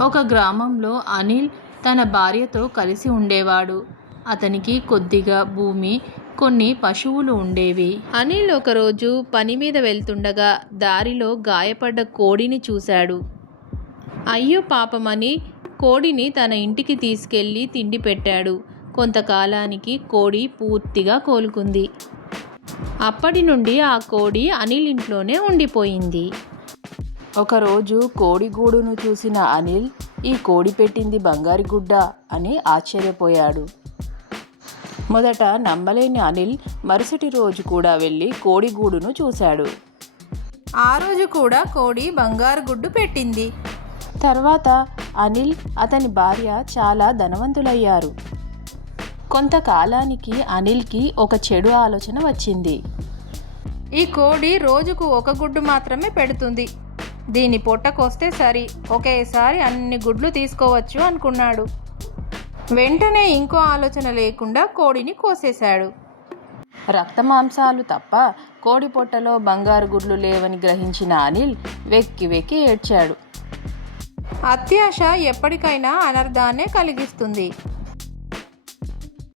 ఒక గ్రామంలో అనిల్ తన భార్యతో కలిసి ఉండేవాడు. అతనికి కొద్దిగా భూమి కొన్ని పశువులు ఉండేవి. అనిల్ ఒకరోజు పని మీద వెళ్తుండగా దారిలో గాయపడ్డ కోడిని చూశాడు. అయ్యో పాపమని కోడిని తన ఇంటికి తీసుకెళ్ళి తిండి పెట్టాడు. కొంతకాలానికి కోడి పూర్తిగా కోలుకుంది. అప్పటి నుండి ఆ కోడి అనిల్ ఇంట్లోనే ఉండిపోయింది. ఒకరోజు కోడి గూడును చూసిన అనిల్ ఈ కోడి పెట్టింది బంగారు గుడ్డ అని ఆశ్చర్యపోయాడు. మొదట నమ్మలేని అనిల్ మరుసటి రోజు కూడా వెళ్ళి కోడి గూడును చూశాడు. ఆ రోజు కూడా కోడి బంగారు గుడ్డు పెట్టింది. తర్వాత అనిల్ అతని భార్య చాలా ధనవంతులయ్యారు. కొంతకాలానికి అనిల్కి ఒక చెడు ఆలోచన వచ్చింది. ఈ కోడి రోజుకు ఒక గుడ్డు మాత్రమే పెడుతుంది. దీని పొట్టకొస్తే సరి. ఒకేసారి అన్ని గుడ్లు తీసుకోవచ్చు అనుకున్నాడు. వెంటనే ఇంకో ఆలోచన లేకుండా కోడిని కోసేశాడు. రక్త మాంసాలు తప్ప కోడి పొట్టలో బంగారు గుడ్లు లేవని గ్రహించిన అనిల్ వెక్కి వెక్కి ఏడ్చాడు. అత్యాశ ఎప్పటికైనా అనర్థాన్నే కలిగిస్తుంది.